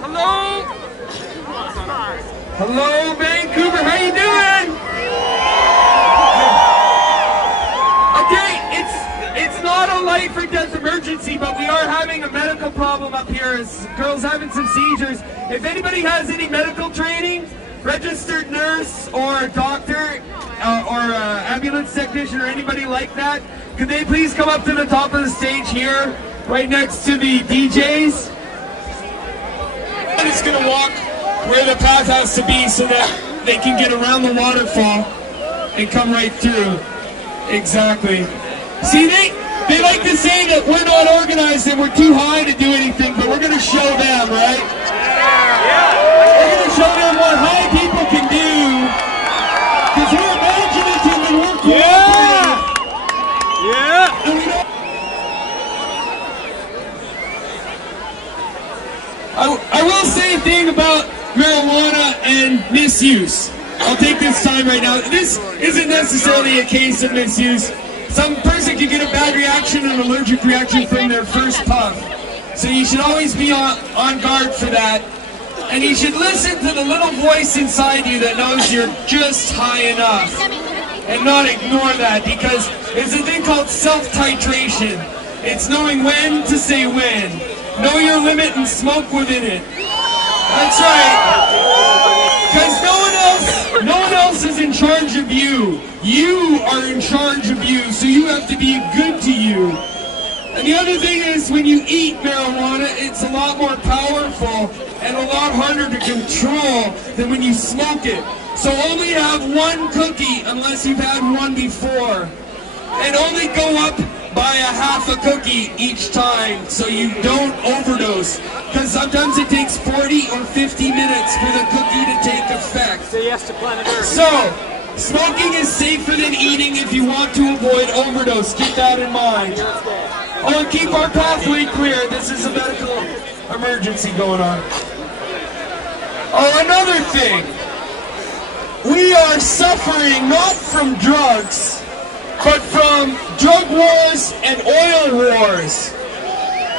Hello? Hello, Vancouver, how you doing? Okay, it's not a life or death emergency, but we are having a medical problem up here. This girl's having some seizures. If anybody has any medical training, registered nurse or a doctor or ambulance technician or anybody like that, could they please come up to the top of the stage here, right next to the DJs? I'm just going to walk where the path has to be so that they can get around the waterfall and come right through. Exactly. See, they like to say that we're not organized and we're too high to do anything, but we're going to show them, right? Yeah. We're going to show them what high people can do, because we're imaginative and we're cooperative. Yeah. And we don't. I will say a thing about marijuana and misuse. I'll take this time right now. This isn't necessarily a case of misuse. Some person can get a bad reaction, an allergic reaction from their first puff. So you should always be on guard for that. And you should listen to the little voice inside you that knows you're just high enough. And not ignore that, because there's a thing called self-titration. It's knowing when to say when. Know your limit and smoke within it. That's right. Because no one else is in charge of you. You are in charge of you, so you have to be good to you. And the other thing is, when you eat marijuana, it's a lot more powerful and a lot harder to control than when you smoke it. So only have one cookie unless you've had one before. And only go up by a half a cookie each time so you don't overdose. Because sometimes it takes 40 or 50 minutes for the cookie to take effect. Say yes to planet Earth. So, smoking is safer than eating if you want to avoid overdose. Keep that in mind. Oh, and keep our pathway clear. This is a medical emergency going on. Oh, another thing. We are suffering not from drugs, but from drug wars and oil wars.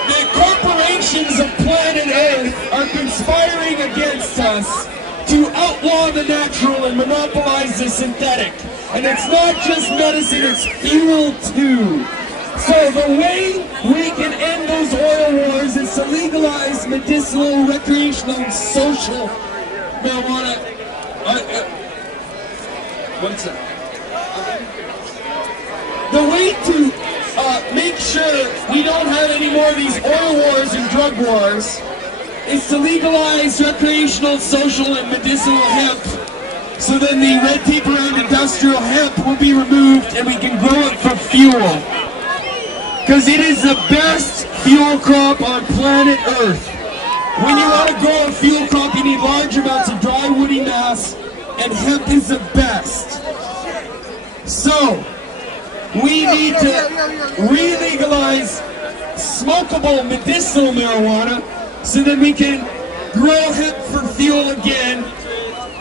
The corporations of planet Earth are conspiring against us to outlaw the natural and monopolize the synthetic. And it's not just medicine, it's fuel too. So the way we can end those oil wars is to legalize medicinal, recreational, and social marijuana. What's that? The way to make sure we don't have any more of these oil wars and drug wars is to legalize recreational, social, and medicinal hemp. So then the red tape around industrial hemp will be removed and we can grow it for fuel. Because it is the best fuel crop on planet Earth. When you want to grow a fuel crop, you need large amounts of dry woody mass, and hemp is the best. So, we need to re-legalize smokable medicinal marijuana so that we can grow hemp for fuel again,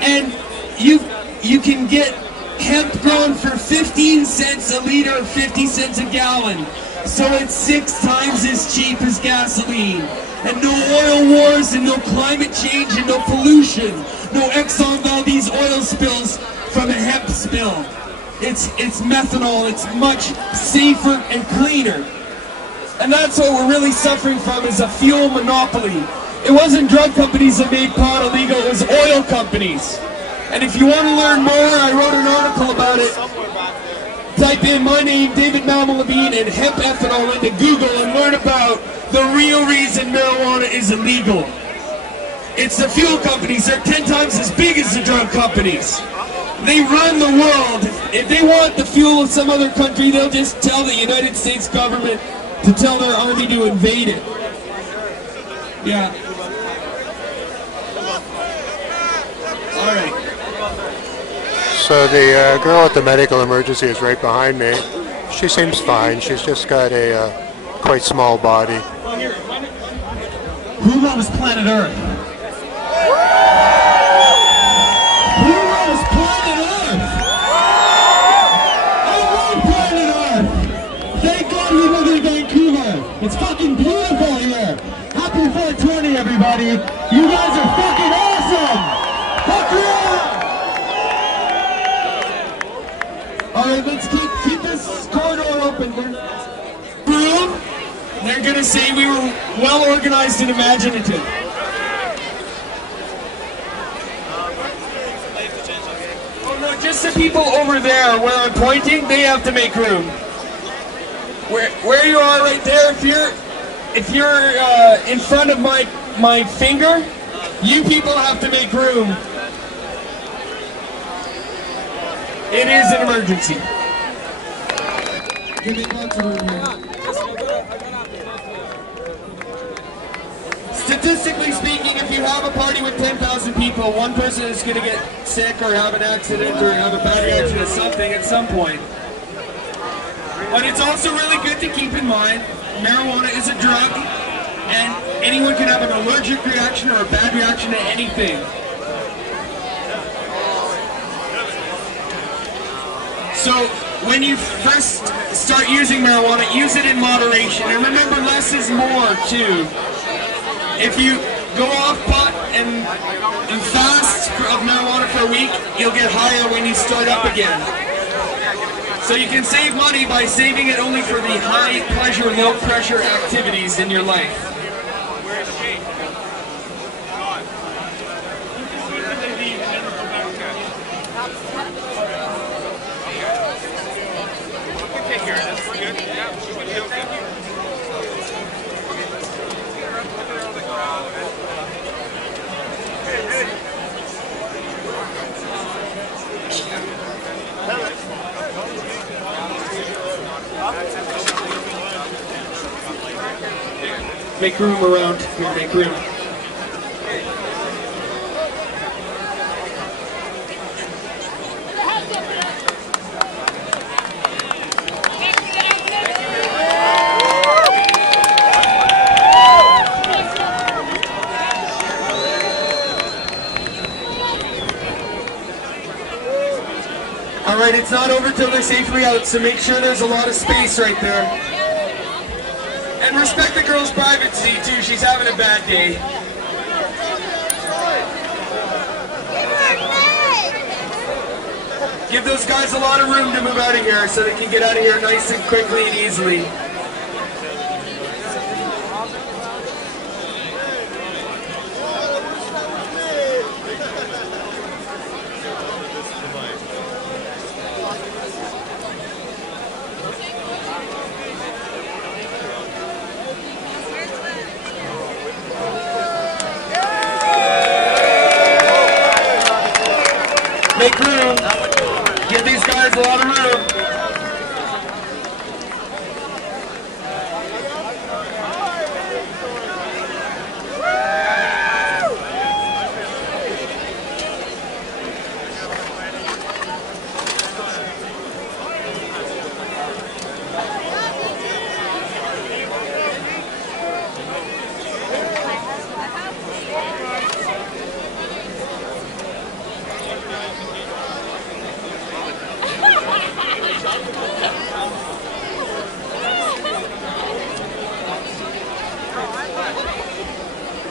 and you can get hemp grown for 15 cents a liter, 50 cents a gallon. So it's 6 times as cheap as gasoline. And no oil wars, and no climate change, and no pollution. No Exxon Valdez oil spills from a hemp spill. It's methanol, it's much safer and cleaner. And that's what we're really suffering from, is a fuel monopoly. It wasn't drug companies that made pot illegal, it was oil companies. And if you want to learn more, I wrote an article about it. Type in my name, David Malmalabine, and hemp ethanol into Google and learn about the real reason marijuana is illegal. It's the fuel companies. They're 10 times as big as the drug companies. They run the world. If they want the fuel of some other country, they'll just tell the United States government to tell their army to invade it. Yeah. All right. So the girl at the medical emergency is right behind me. She seems fine. She's just got a quite small body. Who loves planet Earth? Who You guys are fucking awesome! Fuck yeah! Alright, let's keep this corridor open. Room, they're gonna say we were well organized and imaginative. Oh no, just the people over there where I'm pointing, they have to make room. Where you are right there, if you're in front of my finger, you people have to make room. It is an emergency. Give me lots of room here. Statistically speaking, if you have a party with 10,000 people, one person is going to get sick or have an accident or have a bad reaction to something at some point. But it's also really good to keep in mind, marijuana is a drug, and anyone can have an allergic reaction or a bad reaction to anything. So, when you first start using marijuana, use it in moderation. And remember, less is more, too. If you go off pot and fast of marijuana for a week, you'll get higher when you start up again. So you can save money by saving it only for the high pleasure, low pressure activities in your life. Make room around here, make room. Alright, it's not over till they're safely out, so make sure there's a lot of space right there. And respect the girl's privacy too, she's having a bad day. Give those guys a lot of room to move out of here so they can get out of here nice and quickly and easily. Make room. Give these guys a lot of room.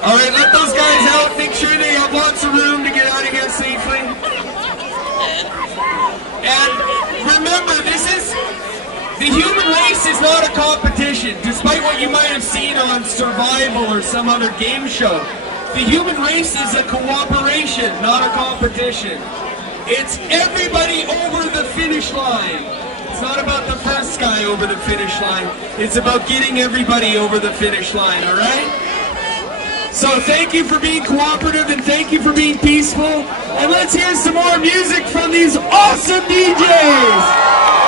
Alright, let those guys out. Make sure they have lots of room to get out of here safely. And remember, the human race is not a competition, despite what you might have seen on Survival or some other game show. The human race is a cooperation, not a competition. It's everybody over the finish line. It's not about the first guy over the finish line. It's about getting everybody over the finish line, alright? So thank you for being cooperative and thank you for being peaceful. And let's hear some more music from these awesome DJs.